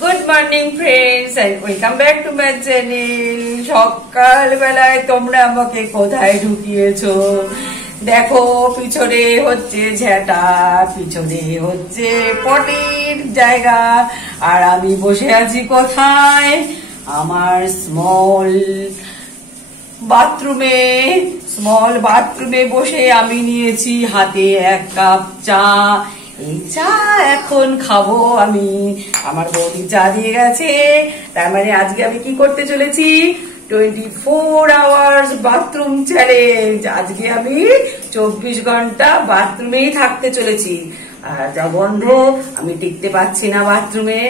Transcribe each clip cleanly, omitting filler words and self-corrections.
Good morning friends and welcome back to my channel. সকালবেলায় তোমরা আমাকে কোথায় ঢুকিয়েছো? দেখো, পিছনে হচ্ছে ঝেঁটা, পিছনে হচ্ছে পটির জায়গা, আর আমি বসে আছি কোথায়? আমার স্মল বাথরুমে বসে আমি নিয়েছি হাতে এক কাপ চা। এই চা এখন খাবো আমি। আমার বৌদি চা দিয়ে গেছে, তার মানে আজকে আমি কি করতে চলেছি? 24 আওয়ার্স বাথরুম চ্যালেঞ্জ। আজকে আমি 24 ঘন্টা বাথরুমেই থাকতে চলেছি। আর যা গন্ধ, আমি টিকতে পারছি না বাথরুমে।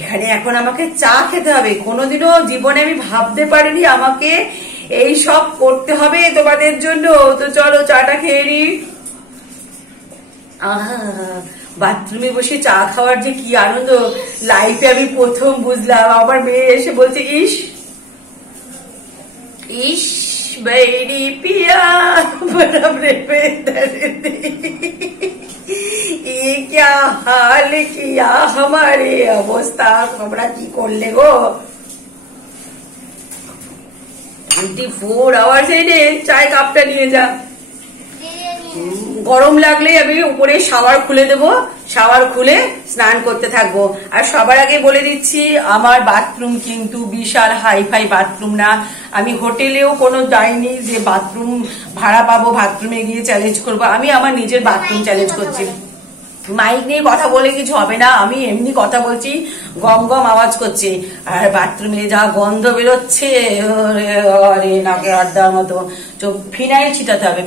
এখানে এখন আমাকে চা খেতে হবে। কোনোদিনও জীবনে আমি ভাবতে পারিনি আমাকে এই সব করতে হবে তোমাদের জন্য। তো চলো চাটা খেয়ে নি। বাথরুমে বসে চা খাওয়ার যে কি আনন্দ, লাইফে আমি প্রথম বুঝলাম। আমার মেয়ে এসে বলছে, ইস ইস বেরি পিয়া বরাবরে क्या हाल किया हमारे अवस्था, তোমরা কি করলে গো? 24 আওয়ার্স এনে চায় কাপটা নিয়ে যা। গরম লাগলে আমি উপরে শাওয়ার খুলে দেবো, শাওয়ার খুলে স্নান করতে থাকবো। আর সবার আগে বলে দিচ্ছি, আমার বাথরুম কিন্তু বিশাল হাইফাই বাথরুম না। আমি হোটেলেও কোনো যাইনি যে বাথরুম ভাড়া পাবো, বাথরুমে গিয়ে চ্যালেঞ্জ করবো। আমি আমার নিজের বাথরুম চ্যালেঞ্জ করছি। মাইক নিয়ে কথা বলে কিছু হবে না, আমি এমনি কথা বলছি, গম গম আওয়াজ করছে। আর বাথরুমে যা গন্ধ বেরোচ্ছে, নাকে আড্ডার মতো। ফিনাইল ছিটাতে হবে,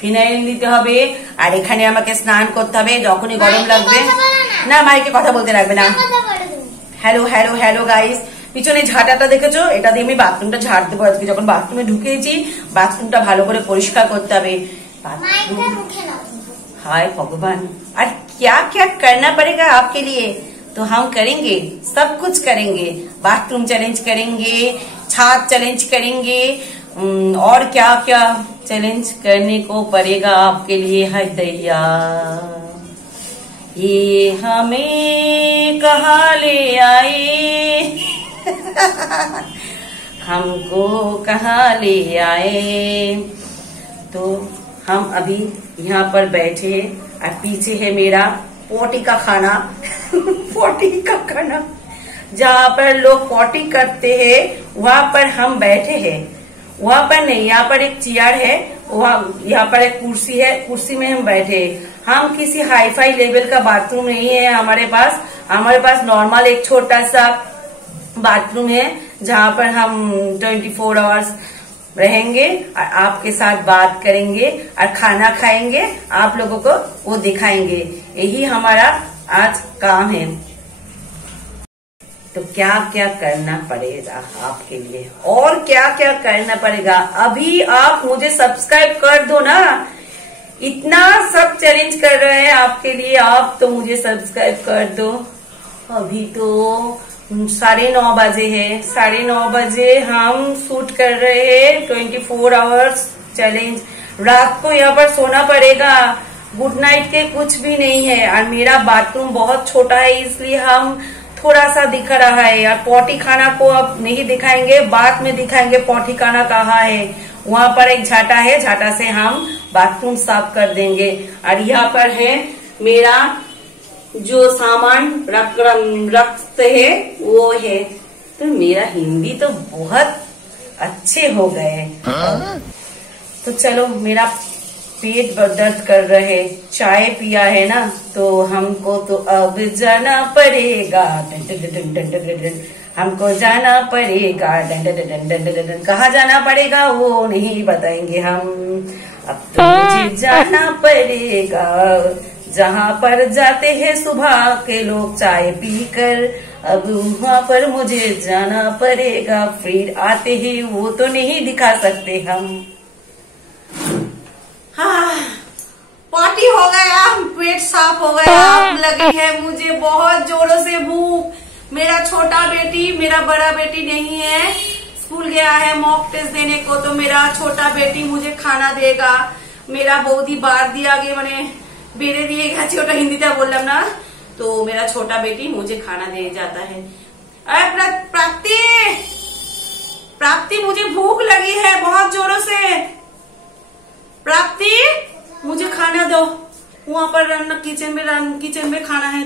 ফিনাইল নিতে হবে। আর এখানে আমাকে স্নান করতে হবে যখনই গরম লাগবে। না, মাইকে কথা বলতে লাগবে না। হ্যালো হ্যালো হ্যালো গাইস, পিছনে ঝাঁটাটা দেখেছো? এটা দিয়ে আমি বাথরুমটা ঝাড় দেবো আজকে। যখন বাথরুমে ঢুকেছি, বাথরুমটা ভালো করে পরিষ্কার করতে হবে। हाय भगवान, और क्या क्या करना पड़ेगा आपके लिए, तो हम करेंगे, सब कुछ करेंगे। बाथरूम चैलेंज करेंगे, छात चैलेंज करेंगे, और क्या क्या चैलेंज करने को पड़ेगा आपके लिए। है दैया, ये हमें कहाँ ले आए हमको कहाँ ले आए। तो हम अभी यहाँ पर बैठे, और पीछे है मेरा पोटी का खाना पोटी का खाना, जहाँ पर लोग पोटी करते हैं वहाँ पर हम बैठे हैं। वहाँ पर नहीं, यहाँ पर एक चेयर है, वहाँ यहाँ पर एक कुर्सी है, कुर्सी में हम बैठे। हम किसी हाईफाई लेवल का बाथरूम नहीं है हमारे पास नॉर्मल एक छोटा सा बाथरूम है, जहाँ पर हम 24 आवर्स रहेंगे और आपके साथ बात करेंगे और खाना खाएंगे, आप लोगों को वो दिखाएंगे। यही हमारा आज काम है। तो क्या क्या करना पड़ेगा आपके लिए, और क्या क्या करना पड़ेगा? अभी आप मुझे सब्सक्राइब कर दो ना। इतना सब चैलेंज कर रहे हैं आपके लिए, आप तो मुझे सब्सक्राइब कर दो। अभी तो 9:30 बजे है, 9:30 बजे हम शूट कर रहे हैं 24 आवर्स चैलेंज। रात को यहाँ पर सोना पड़ेगा, गुड नाइट के कुछ भी नहीं है। और मेरा बाथरूम बहुत छोटा है, इसलिए हम थोड़ा सा दिख रहा है। और पॉटी खाना को अब नहीं दिखाएंगे, बाद में दिखाएंगे पॉटी खाना कहाँ है। वहाँ पर एक झाटा है, झाटा से हम बाथरूम साफ कर देंगे। और यहाँ पर है मेरा जो सामान रखते है वो है। तो मेरा हिंदी तो बहुत अच्छे हो गए। तो चलो, मेरा पेट दर्द कर रहे, चाय पिया है ना, तो हमको तो अब जाना पड़ेगा। हमको जाना पड़ेगा। कहाँ जाना पड़ेगा वो नहीं बताएंगे हम, अब तो मुझे जाना पड़ेगा जहाँ पर जाते हैं सुबह के लोग चाय पीकर। अब वहाँ पर मुझे जाना पड़ेगा, फिर आते हैं वो तो नहीं दिखा सकते हम। हाँ, पार्टी हो गया, पेट साफ हो गया। लगी है मुझे बहुत जोरों से भूख। मेरा छोटा बेटी, मेरा बड़ा बेटी नहीं है, स्कूल गया है मॉक टेस्ट देने को। तो मेरा छोटा बेटी मुझे खाना देगा। मेरा বৌদি বার দিয়ে আগে মানে বেড়ে দিয়ে গেছে, ওটা হিন্দিতে বললাম না। तो मेरा छोटा बेटी मुझे खाना दे जाता है। अरे प्राप्ति, प्राप्ति मुझे भूख लगी है बहुत जोरों से। प्राप्ति मुझे खाना दो, वहां पर किचन में खाना है,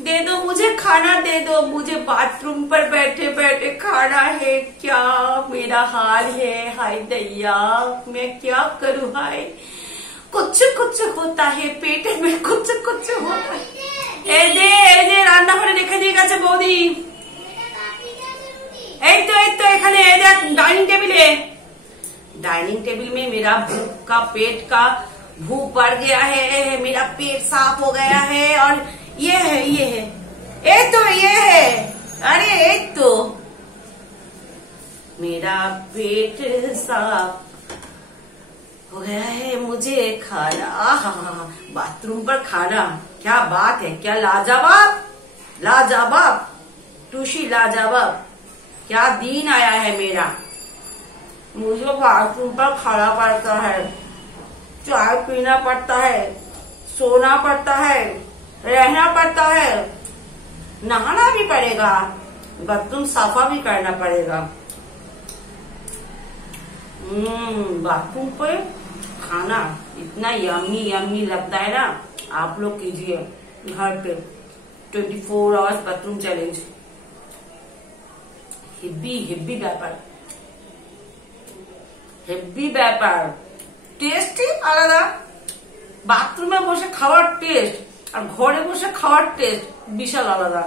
दे दो मुझे खाना, दे दो मुझे। बाथरूम पर बैठे बैठे खाना है, क्या मेरा हाल है। हाय दैया, मैं क्या करूँ। हाय, कुछ कुछ होता है पेट में, कुछ कुछ होता है। ए दे रान्ना घरे रेखे দিয়ে গেছে বৌদি। এই তো এখানে डाइनिंग टेबल में मेरा भूख का पेट का भूख बढ़ गया है, मेरा पेट साफ हो गया है। और ये है ये है, अरे एक तो मेरा पेट साफ हो गया है। मुझे खाना, बाथरूम पर खाना, क्या बात है, क्या लाजवाब टूशी लाजवाब, क्या दिन आया है मेरा। मुझे बाथरूम पर खाना पड़ता है, चाय पीना पड़ता है, सोना पड़ता है, रहना पड़ता है, नहाना भी पड़ेगा, बाथरूम साफा भी करना पड़ेगा। बाथरूम पे खाना इतना यम्मी लगता है ना। आप लोग कीजिए घर पे 24 आवर्स बाथरूम चैलेंज। हेब्बी ব্যাপার, টেস্টই আলাদা। বাথরুমে বসে খাওয়ার টেস্ট আর ঘরে বসে খাওয়ার টেস্ট বিশাল আলাদা।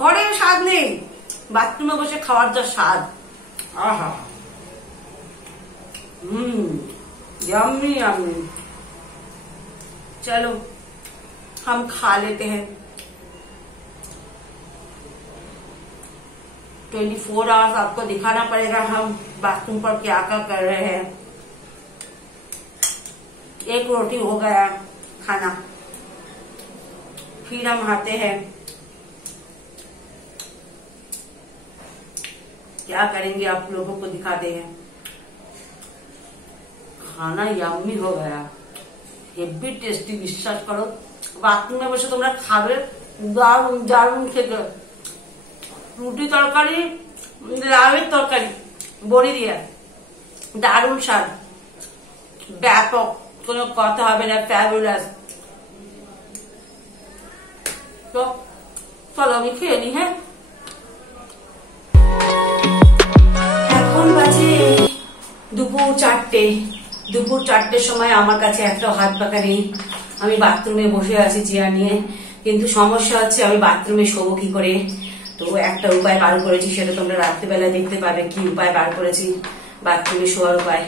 ঘরে স্বাদ নেই, বাথরুমে বসে খাওয়ার যা স্বাদ, আহা। यम्मी। चलो हम खा लेते हैं। 24 आवर्स आपको दिखाना पड़ेगा हम बाथरूम पर क्या कर रहे हैं। एक रोटी हो गया खाना, फिर हम आते हैं क्या करेंगे, आप लोगों को दिखाते हैं। खाना यम्मी हो गया, हेब्बी टेस्टी, विश्वास करो। बाथरूम में बसे তোমরা খাবে, দারুণ খেতে। রুটি তরকারি, লাউয়ের তরকারি বড়ি দিয়ে, দারুণ স্বাদ, ব্যাপক, কোনো কথা হবে না, ফ্যাবুলাস। তো চলো আমি খেয়ে নি। হ্যাঁ, এখন বাজে দুপুর 4টের সময়। আমার কাছে একটা হাত পাকা নেই, আমি বাথরুমে বসে আছি চেয়ার নিয়ে। কিন্তু সমস্যা হচ্ছে আমি বাথরুমে শোবো কি করে। তো একটা উপায় বার করেছি, সেটা তোমরা রাত্রিবেলা দেখতে পাবে কি উপায় বার করেছি বাথরুমে শোয়ার উপায়।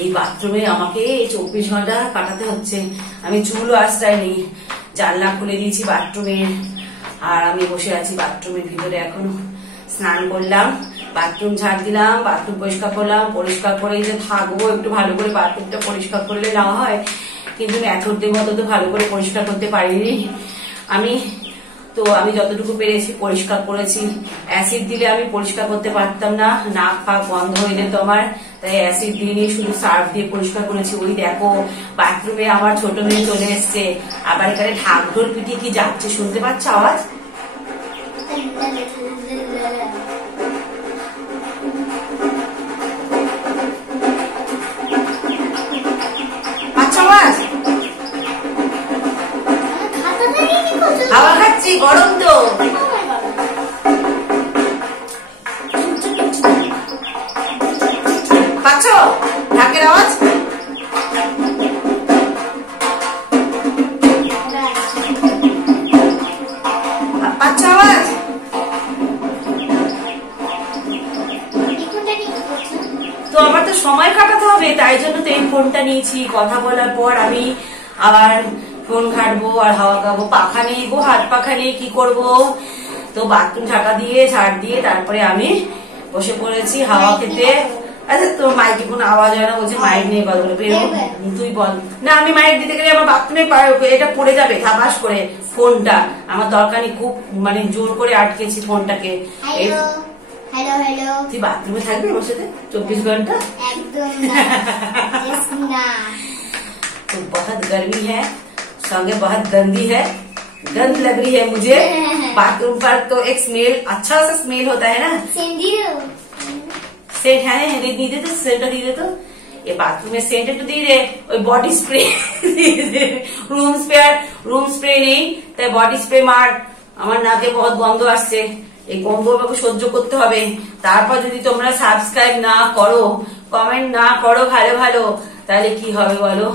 এই বাথরুমে আমাকে 24 ঘন্টা কাটাতে হচ্ছে। আমি চুলও আশ্রয় নেই, জানলা খুলে দিয়েছি বাথরুমের, আর আমি বসে আছি বাথরুমের ভিতরে। এখনো স্নান করলাম, বাথরুম ঝাড় দিলাম, বাথরুম পরিষ্কার করলাম। পরিষ্কার করে যে থাকবো, একটু ভালো করে বাথরুমটা পরিষ্কার করলে না হয়, কিন্তু মেথডদের মতো তো ভালো করে পরিষ্কার করতে পারিনি আমি। তো আমি যতটুকু পেরেছি পরিষ্কার করেছি। অ্যাসিড দিলে আমি পরিষ্কার করতে পারতাম না, নাক ফাঁক বন্ধ হয়ে যেত আমার, তাই অ্যাসিড দিয়ে শুধু সার্ফ দিয়ে পরিষ্কার করেছি। ওই দেখো বাথরুমে আমার ছোট মেয়ে চলে এসছে, আবার এখানে ঢাক ঢোল পিটিয়ে কি যাচ্ছে, শুনতে পাচ্ছ আওয়াজ? হাওয়া খাচ্ছি, গরম তো। পাচ্ছ ঢাকের আওয়াজ? পাচ্ছ আওয়াজ? তো আমার তো সময় কাটাতে হবে, তাই জন্য তো এই ফোনটা নিয়েছি। কথা বলার পর আমি আবার ফোন ঘাটবো আর হাওয়া খাবো। পাখা নেই গো, হাত পাখা নেই, কি করবো। তো বাথরুম ঢাকা দিয়ে ঝাড় দিয়ে তারপরে আমি বসে পড়েছি হাওয়া খেতে। আচ্ছা, তোর মাইকে কোনো আওয়াজ হয় না, বলছে মাইক নিয়ে কথা বলে, তুই বল না। আমি মাইক দিতে গেলে আমার বাথরুমে এটা পড়ে যাবে ধাপাস করে ফোনটা। আমার দরকার নেই, খুব মানে জোর করে আটকেছি ফোনটাকে। তুই বাথরুমে থাকবি আমার সাথে 24 ঘন্টা? একদম না। तो बहुत गर्मी है, संगे बहुत गंदी है, गंद लग रही है मुझे। बाथरूम पर तो एक स्मेल, अच्छा सा स्मेल होता है ना। सेंट है, दी दे तो सेंट दी दे तो ये बाथरूम में सेंट तो दी दे, ওই বডি স্প্রে রুম স্প্রে নেই, তাই বডি স্প্রে মার। আমার নাকে বহুত গন্ধ আসছে, এই গন্ধ আমাকে সহ্য করতে হবে। তারপর যদি তোমরা সাবস্ক্রাইব না করো, কমেন্ট না করো ভালো ভালো, তাহলে কি হবে বলো?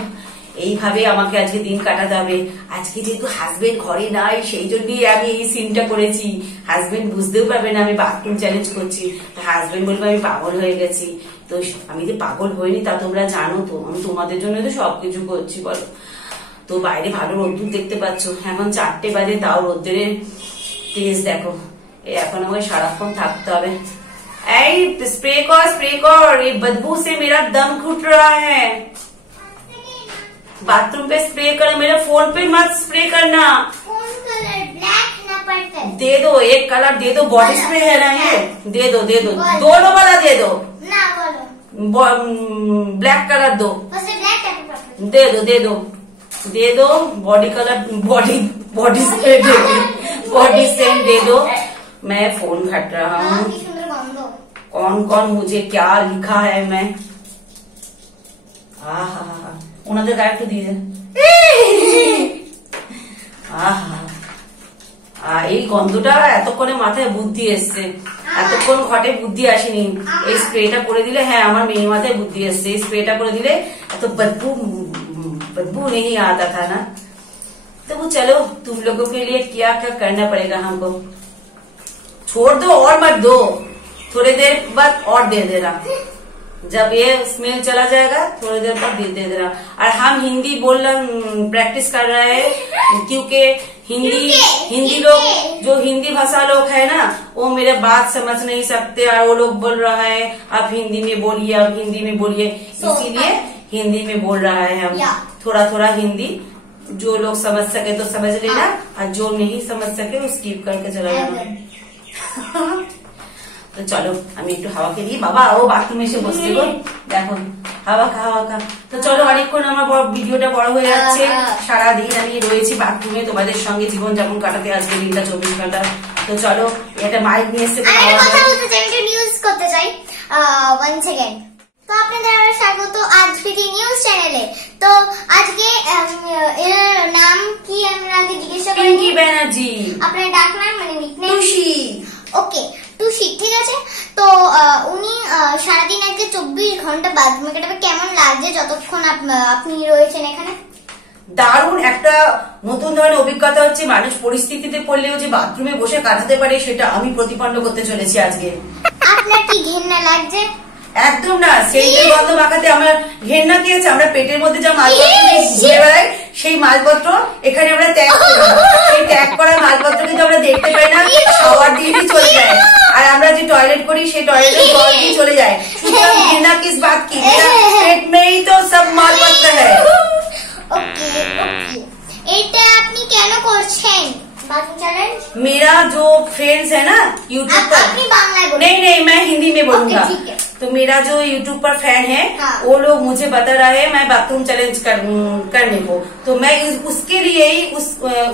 এইভাবে আমাকে আজকে দিন কাটাতে হবে। আজকে যেহেতু হাজবেন্ড ঘরে নাই, সেই জন্যই আমি এই সিনটা করেছি। হাজবেন্ড বুঝতেও পারবে না আমি বাথরুম চ্যালেঞ্জ করছি, হাজবেন্ড বলবে আমি পাগল হয়ে গেছি। তো আমি যে পাগল হইনি তা তোমরা জানো তো, আমি তোমাদের জন্য তো সবকিছু করছি বলো। তো বাইরে ভালো রোদ্দুর দেখতে পাচ্ছ, এখন 4টে বাজে, তাও রোদ্দুরের তেজ দেখো। এখন আমাকে সারাক্ষণ থাকতে হবে। এই স্প্রে কর, এই बदबू से मेरा दम घुट रहा है। बाथरूम पे स्प्रे कर, मेरे फोन पे मत स्प्रे करना। फोन कलर ब्लैक ना पर्पल दे दो, एक कलर दे दो, बॉडी स्प्रे है ना ये, दे दो दोनों वाला दे दो ना, बोलो ब्लैक कलर दो, ब्लैक पर्पल दे दो बॉडी कलर, बॉडी स्प्रे दे दो, बॉडी सेंट दे दो। मैं फोन घट रहा हूँ। कौन मुझे क्या लिखा है मैं, ওনাদের গায়ে একটু দিয়ে দেন। এই গন্ধটা এতক্ষণে মাথায় বুদ্ধি এসছে, এতক্ষণ ঘটে বুদ্ধি আসেনি। এই স্প্রেটা করে দিলে, হ্যাঁ আমার মেয়ে মাথায় বুদ্ধি এসছে, এই স্প্রেটা করে দিলে এত बदबू नहीं आता था ना। तो वो चलो, तुम लोगों के लिए क्या क्या करना पड़ेगा हमको। छोड़ दो और मत दो, थोड़ी देर बाद और दे देना। जब ये स्मेल चला जाएगा थोड़ी देर बाद दे देना। और हम हिंदी बोलना प्रैक्टिस कर रहे हैं, क्योंकि हिंदी लोग, जो हिंदी भाषा लोग है ना, वो मेरे बात समझ नहीं सकते, और वो लोग बोल रहा है आप हिंदी में बोलिए, आप हिंदी में बोलिए, इसीलिए हिंदी में बोल रहा है हम। थोड़ा थोड़ा हिंदी, जो लोग समझ सके तो समझ लेना, और जो नहीं समझ सके वो स्किप करके चला जाना। তো চলো আমি একটু হাওয়া খেয়ে দিই। বাবা ও বাথরুমে এসে বসছে গো, দেখো হাওয়া খা। তো চলো, অনেকক্ষণ আমার ভিডিওটা বড় হয়ে যাচ্ছে। সারাদিন আমি রয়েছি বাথরুমে তোমাদের সঙ্গে জীবন যাপন কাটাতে, আজকে দিনটা 24 ঘন্টা। তো চলো, একটা মাইক নিয়ে এসে নিউজ করতে চাই ওয়ান সেকেন্ড। তো আপনাদের আবার স্বাগত আজপিটি নিউজ চ্যানেলে। তো আজকে এর নাম কি আমরা আগে জিজ্ঞাসা করি। পিঙ্কি ব্যানার্জি। আপনার ডাক নাম মানে নিকনেম? টুসি। ওকে, টুসি, ঠিক আছে। তো উনি সারাদিন আজকে 24 ঘন্টা বাথরুমে কাটাবে। কেমন লাগছে যতক্ষণ আপনি রয়েছেন এখানে? দারুণ একটা নতুন ধরনের অভিজ্ঞতা হচ্ছে। মানুষ পরিস্থিতিতে পড়লেও যে বাথরুমে বসে কাটাতে পারে, সেটা আমি প্রতিপন্ন করতে চলেছি আজকে। আপনার কি ঘেন্না লাগছে? একদম না, সেই গন্ধ মাখাতে আমার ঘেন্না কি আছে? আমরা পেটের মধ্যে যা মালপত্র ঘুরে বেড়াই, সেই মালপত্র এখানে আমরা ত্যাগ করি। সেই ত্যাগ করা মালপত্র কিন্তু আমরা দেখতে পাই না, শাওয়ার দিয়ে চলে যায়। আর আমরা যে টয়লেট করি, সেই টয়লেটের জল দিয়ে চলে যায়। সুতরাং ঘেন্না কিস বাত কি, পেট মেই তো সব মালপত্র হ্যায়। এটা আপনি কেন করছেন बाथरूम चैलेंज? मेरा जो फ्रेंड्स है ना यूट्यूब पर, नहीं मैं हिंदी में बोलूंगा। तो मेरा जो यूट्यूब पर फैन है, वो लोग मुझे बता रहे हैं मैं बाथरूम चैलेंज करने को, तो मैं उसके लिए ही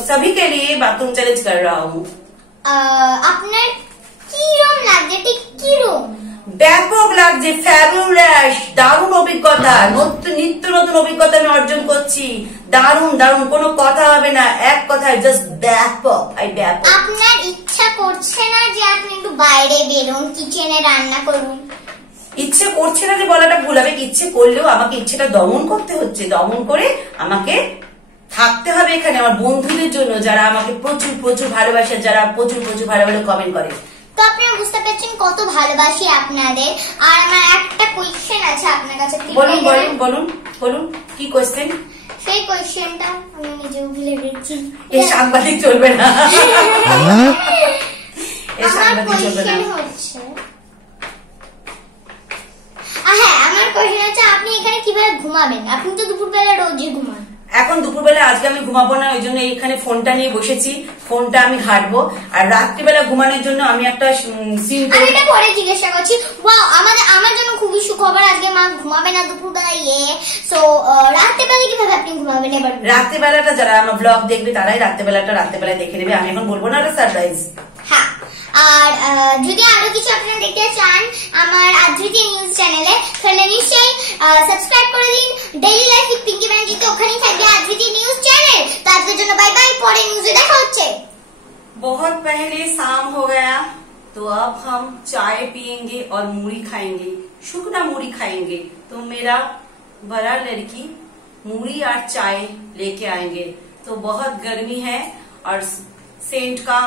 सभी के लिए बाथरूम चैलेंज कर रहा हूँ। আপনার কি রকম লাগছে? ঠিক কি রকম? ব্যাপক লাগছে, ফ্যাবুলাস, দারুণ অভিজ্ঞতা, নিত্য নতুন অভিজ্ঞতা আমি অর্জন করছি। দারুণ কোনো কথা হবে না, এক কথায় জাস্ট ব্যাপক। আপনার ইচ্ছা করছে না যে আপনি একটু বাইরে বেরোন, কিচেনে রান্না করুন? ইচ্ছে করছে না যে বলাটা ভুল হবে, ইচ্ছে করলেও আমাকে ইচ্ছেটা দমন করতে হচ্ছে। দমন করে আমাকে থাকতে হবে এখানে আমার বন্ধুদের জন্য, যারা আমাকে প্রচুর ভালোবাসে, যারা প্রচুর ভালো কমেন্ট করে। তো আপনারা বুঝতে পারছেন কত ভালোবাসি আপনাদের। আর আমার একটা কোয়েশ্চেন আছে আপনার কাছে। বলুন কি কোয়েশ্চেন? সেই কোয়েশ্চেনটা আমি নিজেও ভুলে গেছি। এই সাংবাদিক চলবে না। আমার কোয়েশ্চেন হচ্ছে, হ্যাঁ আমার কোয়েশ্চেন হচ্ছে আপনি এখানে কিভাবে ঘুমাবেন? আপনি তো দুপুরবেলা রোজই ঘুমান। এখন দুপুরবেলা আজকে আমি ঘুমাবো না, ওই জন্য এখানে ফোনটা নিয়ে বসেছি, ফোনটা আমি ঘাটবো। আর রাত্রিবেলা ঘুমানোর জন্য আমি একটা সিন পরে জিজ্ঞাসা করছি। আমার জন্য খুবই সুখবর, আজকে মা ঘুমাবে না দুপুরবেলা। সো রাত্রিবেলা কিভাবে আপনি ঘুমাবেন? এবার রাত্রিবেলাটা যারা আমার ব্লগ দেখবে তারাই রাত্রিবেলায় দেখে নেবে, আমি এখন বলবো না, একটা সারপ্রাইজ। হ্যাঁ, আর যদি আরো কিছু আপনারা দেখতে চান আমার আদ্রিতি নিউজ চ্যানেলে, তাহলে নিশ্চয়ই সাবস্ক্রাইব করে দিন। ডেইলি লাইফ উইথ পিঙ্কি ব্যানার্জিতে ওখানেই থাকবে আদ্রিতি নিউজ চ্যানেল। তো আজকের জন্য বাই বাই, পরে নিউজে দেখা হচ্ছে। बहुत पहले शाम हो गया तो अब हम चाय पियेंगे और मूढ़ी खाएंगे, शुकना मूढ़ी खाएंगे। तो मेरा बड़ा लड़की मूढ़ी और चाय लेके आएंगे। तो बहुत गर्मी है और सेंट का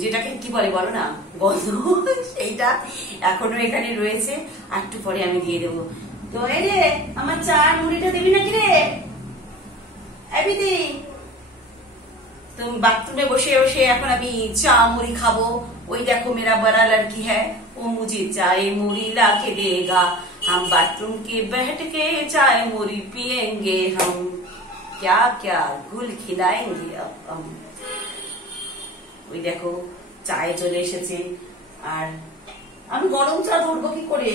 যেটাকে কি বলে বলো না, গন্ধ, সেইটা এখনো এখানে রয়েছে, আর একটু পরে আমি দিয়ে দেবো। তো এই রে আমার চা মুড়িটা দিবি নাকি রে দিদি? তো বাথরুমে বসে বসে এখন আমি চা মুড়ি খাবো। ওই দেখো मेरा बड़ा लड़की है, वो मुझे चाय मुड़ी ला के देगा, हम बाथरूम के बैठ के चाय मुड़ी पियेंगे, हम क्या क्या गुल खिलाएंगे अब हम। ওই দেখো চায় চলে এসেছে, আর আমি গরম চা ধরবো কি করে?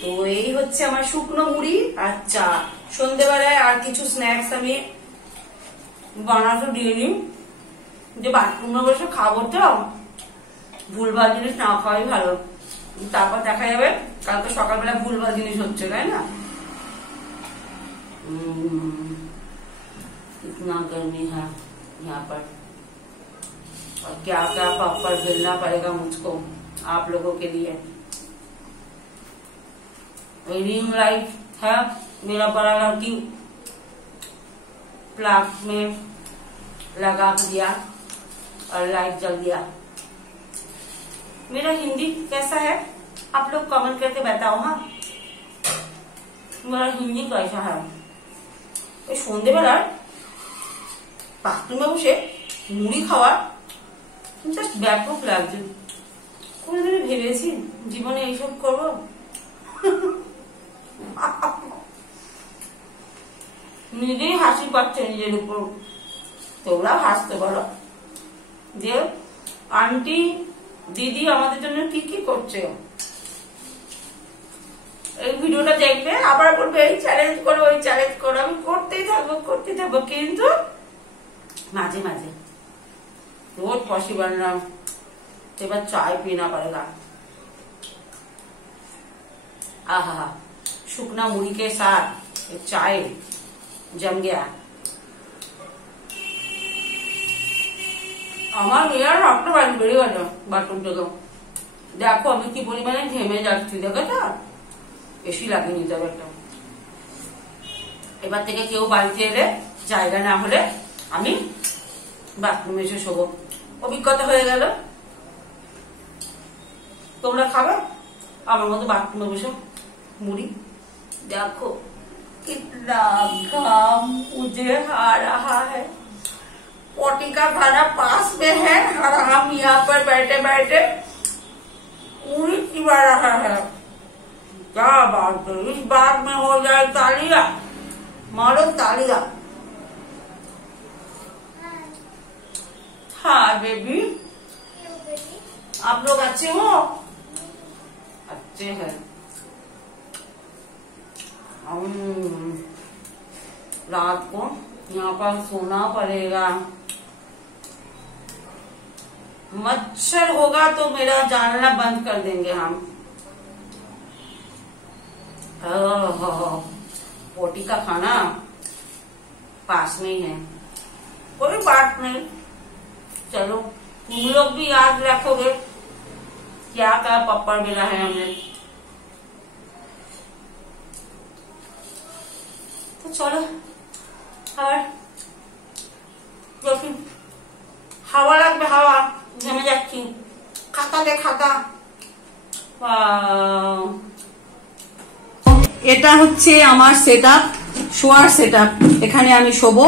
তো এই হচ্ছে আমার শুকনো মুড়ি আর চা। সন্ধ্যেবেলায় আর কিছু স্ন্যাক্স আমি বানাতে দিইনি, যে বাথরুমে বসে খাবো, তো ভুলভাল জিনিস না খাওয়াই ভালো, তারপর দেখা যাবে কালকে সকালবেলা ভুলভাল জিনিস হচ্ছে, তাই না? इतना गर्मी है यहाँ पर, और क्या क्या पापड़ बेलना पड़ेगा मुझको आप लोगों के लिए। रिंग लाइट है, मेरा बड़ा लड़की प्लग में लगा दिया और लाइट जल गया। मेरा हिंदी कैसा है आप लोग कमेंट करके बताओ। हाँ, मेरा हिंदी कैसा है? সন্ধ্যেবেলার বাথরুমে বসে মুড়ি খাওয়া জাস্ট ব্যাপক লাগছে। কোনদিন ভেবেছি জীবনে এইসব করবো? নিজেই হাসি পাচ্ছে নিজের উপর, তোমরা হাসতে পারো যে আন্টি দিদি আমাদের জন্য কি কি করছে। এই ভিডিওটা দেখবে আবার বলবে এই চ্যালেঞ্জ করো ওই চ্যালেঞ্জ করো, আমি করতেই থাকবো, কিন্তু মাঝে মাঝে रोज पॉसिबल ना। एक बार चाय पीना पड़ेगा। आहा, शुकना मुड़ी के साथ चाय जम गया। আমার মেয়ের রক্ত বাড়ি বেরিয়ে গেল বাথরুম থেকে। দেখো আমি কি পরিমাণে ঘেমে যাচ্ছি, দেখেছো? এসি লাগিয়ে নিতে হবে একটা। এবার থেকে কেউ বাড়িতে এলে জায়গা না হলে আমি বাথরুমে এসে শোবো। অভিজ্ঞতা হয়ে গেল। তোমরা খাবে আমার মতো বাথরুমে বসে মুড়ি। देखो कितना घाम मुझे आ रहा है। पोटी का खाना पास में है और हम यहाँ पर बैठे बैठे पूरी चिबा रहा है। क्या बात है, इस बात में हो जाए तालियां, मारो तालियां। हाँ बेबी, आप लोग अच्छे हो? अच्छे हैं। रात को यहाँ पर सोना पड़ेगा। मच्छर होगा तो मेरा जानना बंद कर देंगे हम। पोटी का खाना पास में ही है, कोई बात नहीं। चलो तुम लोग भी याद रखोगे क्या क्या पप्पड़ मिला है हमने। तो चलो और হাওয়া লাগবে, হাওয়া জমে যাচ্ছি। খাতা দে খাতা। এটা হচ্ছে আমার সেটআপ, শোয়ার সেটআপ। এখানে আমি শোবো,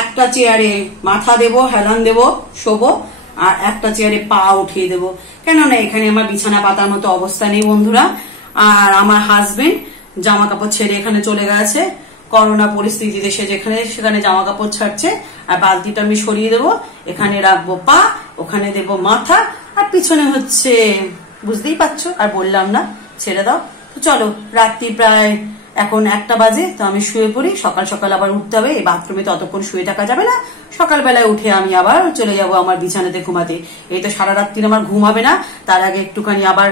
একটা চেয়ারে মাথা দেবো, হেলান দেবো, শোবো, আর একটা চেয়ারে পা উঠিয়ে দেবো। কেননা এখানে আমার বিছানা পাতার মতো অবস্থা নেই বন্ধুরা। আর আমার হাজবেন্ড জামা কাপড় ছেড়ে এখানে চলে গেছে। করোনা পরিস্থিতিতে সে যেখানে সেখানে জামা কাপড় ছাড়ছে। আর বালতিটা আমি সরিয়ে দেবো, এখানে রাখবো পা, ওখানে দেবো মাথা, আর পিছনে হচ্ছে বুঝতেই পারছো। আর বললাম না ছেড়ে দাও। তো চলো, রাত্রি প্রায় এখন 1টা বাজে, তো আমি শুয়ে পড়ি। সকাল সকাল আবার উঠতে হবে, এই বাথরুমে তো অতক্ষণ শুয়ে থাকা যাবে না। সকালবেলায় উঠে আমি আবার চলে যাব আমার বিছানাতে ঘুমাতে। এই তো সারা রাত্রি আমার ঘুম হবে না, তার আগে একটুখানি আবার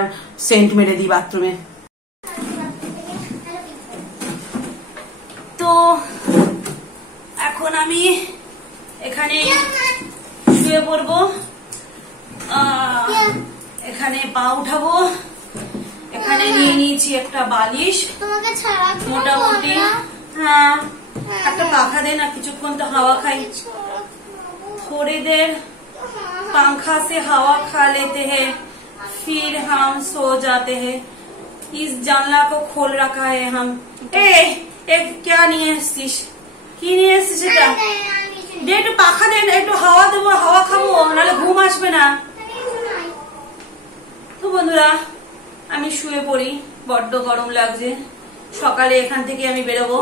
সেন্ট মেরে দিই বাথরুমে। তো এখন আমি এখানে শুয়ে পড়বো, এখানে পা উঠাবো। এখানে নিয়ে নিয়েছি একটা বালিশ, মোটামুটি। হ্যাঁ, একটা পাখা দে না, কিছুক্ষণ তো হাওয়া খাই। थोड़ी देर पंखा से हवा खा लेते हैं, फिर हम सो जाते हैं। इस जानला को खोल रखा है हम। एक क्या नहीं है स्टिश की नहीं है स्टिश এটা দে, একটু পাখা দে, একটু হাওয়া দেবো, হাওয়া খাবো, নাহলে ঘুম আসবে না। তো বন্ধুরা আমি শুয়ে পড়ি, বড্ড গরম লাগছে। সকালে এখান থেকে আমি বেরোবো,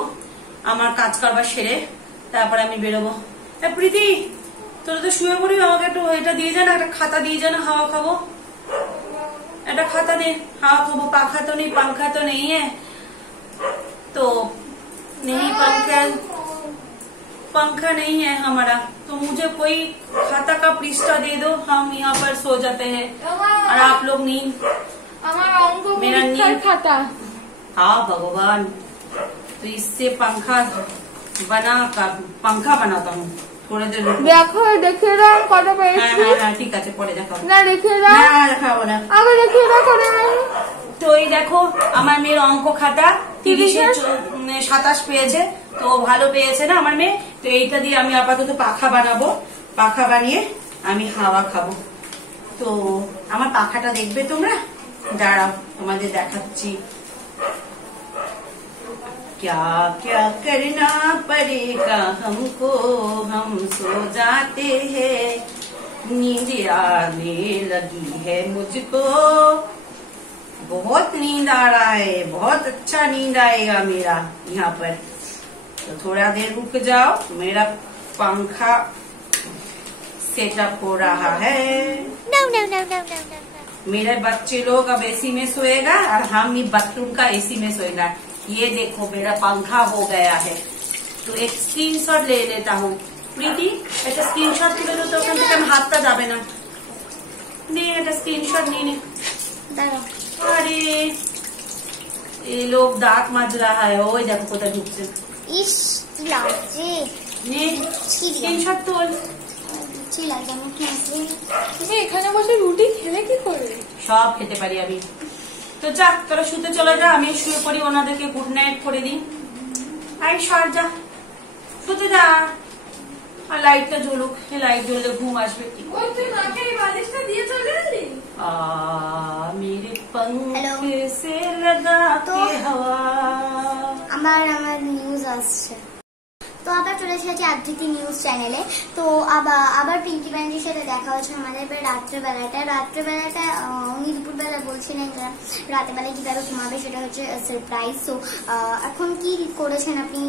আমার কাজ কারবার সেরে তারপরে আমি বেরোবো। প্রীতি তোরা তো শুয়ে পড়ি, আমাকে একটু এটা দিয়ে যা না, একটা খাতা দিয়ে যা না, হাওয়া খাবো। একটা खाता दे, हावा खाबो। पंखा तो नहीं, पंखा तो नहीं है, तो नहीं पंखा नहीं है हमारा, तो मुझे कोई खाता का पृष्ठा दे दो, हम यहाँ पर सो जाते हैं और आप लोग नींद। मेरा नींद खाता। हाँ भगवान, तो इससे पंखा बनाता हूँ। थोड़ा देर देखो, देखिए ना कटा पे। हाँ ठीक है, पड़े देखो ना, देखिए ना, দেখাবো না, আগে দেখিয়ে না করে। তো এই দেখো আমার মেয়ের অঙ্ক খাতা 30-27 পেয়েছে, তো ভালো পেয়েছে না আমার মেয়ে। তো এইটা দিয়ে আমি আপাতত পাখা বানাবো, পাখা বানিয়ে আমি হাওয়া খাবো। তো আমার পাখাটা দেখবে তোমরা, দাঁড়াও তোমাদের দেখাচ্ছি। क्या क्या करना पड़ेगा हमको, हम सो जाते हैं, नींद आने लगी है मुझको, बहुत नींद आ रहा है, बहुत अच्छा नींद आएगा मेरा यहाँ पर। तो थोड़ा देर रुक जाओ, मेरा पंखा सेटअप हो रहा है। No, no, no, no, no, no. मेरे बच्चे लोग अब एसी में सोएगा और हम ही बाथरूम का एसी में सोएगा। ये देखो मेरा पंखा हो गया है। तो एक स्क्रीनशॉट ले लेता हूँ। प्रीति एक स्क्रीनशॉट तुले दो, तो हाथ जाबे ना। नहीं एक स्क्रीनशॉट नहीं। अरे ये लोग दांत माज रहा है, ওই দেখো কোথায় ঢুকছে। ইস কি লাগছে। নে স্ক্রিনশট তোল। কি লাগে মুখে আসলে। তুমি এখানে বসে রুটি খেলে কি করবে? সব খেতে পারি আমি। তো যা তোরা শুতে চলে যা, আমি শুয়ে পড়ি, ওনাদেরকে গুড নাইট করে দিই। আই সর যা, শুতে যা। আর লাইটটা জ্বলুক, লাইট জ্বললে ঘুম আসবে। কি বালিশটা দিয়ে চলে গেলি? मेरे पंखे से लगा के हवा। আমার নিউজ আসছে। তো আবার চলে এসেছি আদ্রিতি নিউজ চ্যানেলে। তো আবার পিঙ্কি ব্যান্ডির সাথে দেখা হচ্ছে আমাদের রাত্রেবেলাটা উনি দুপুরবেলা বলছিলেন যে রাতেবেলায় কিভাবে ঘুমাবে, সেটা হচ্ছে সারপ্রাইজ। তো এখন কি করেছেন আপনি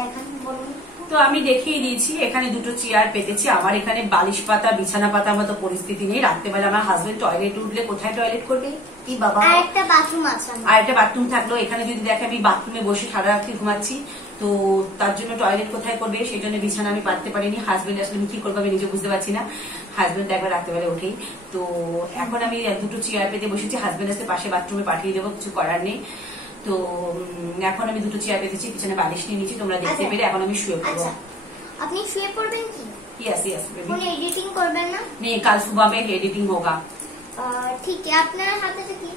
দেখান, বলুন। তো আমি দেখিয়ে দিয়েছি, এখানে দুটো চেয়ার পেতেছি। আমার এখানে বালিশ পাতা বিছানা পাতার মতো পরিস্থিতি নেই। রাত্রেবেলা আমার হাজবেন্ড টয়লেট উঠলে কোথায় টয়লেট করবে? কি বাবা, আর একটা বাথরুম আছে, আর একটা বাথরুম থাকলো। এখানে যদি দেখে আমি বাথরুমে বসে সারা রাত্রি ঘুমাচ্ছি, তো তার জন্য টয়লেট কোথায় করবে, সেই জন্য বিছানা আমি পাততে পারিনি। হাজবেন্ড আসলে আমি কি করবো আমি নিজে বুঝতে পারছি না। হাজবেন্ড একবার রাত্রেবেলা উঠেই। তো এখন আমি দুটো চেয়ার পেতে বসেছি, হাজবেন্ড আসতে পাশে বাথরুমে পাঠিয়ে দেবো, কিছু করার নেই। তো এখন আমি দুটো চেয়ার পেতেছি, পিছনে বালিশ নিয়ে নিচ্ছি, তোমরা দেখতে পেরে। এখন আমি শুয়ে পড়বো। আপনি শুয়ে পড়বেন কি? Yes yes baby. কোনো এডিটিং করবেন না? नहीं, कल सुबह में एडिटिंग होगा। ठीक है। আপনার হাতে কি?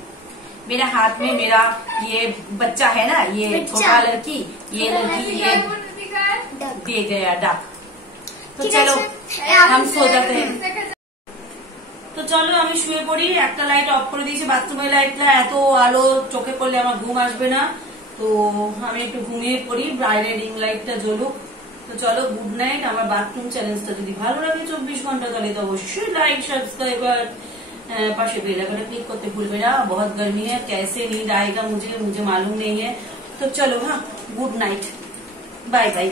मेरा हाथ में मेरा ये बच्चा है ना, ये छोटा लड़की, ये लड़की, ये दे गया डक। तो चलो हम सो जाते हैं। তো চলো আমি শুয়ে পড়ি। একটা লাইট অফ করে দিয়েছি, বাথরুমের লাইটটা, এত আলো চোখে পড়লে আমার ঘুম আসবে না। তো আমি একটু ঘুমিয়ে পড়ি, বাইরে রিং লাইটটা জ্বলুক। তো চলো গুড নাইট। আমার বাথরুম চ্যালেঞ্জটা যদি ভালো লাগে 24 ঘন্টা তাহলে তো অবশ্যই লাইক সাবস্ক্রাইবার पास बेल आइकन क्लिक करते भूलबे ना। बहुत गर्मी है, कैसे नींद आएगा मुझे मालूम नहीं है। তো চলো, হ্যাঁ, গুড নাইট, বাই বাই।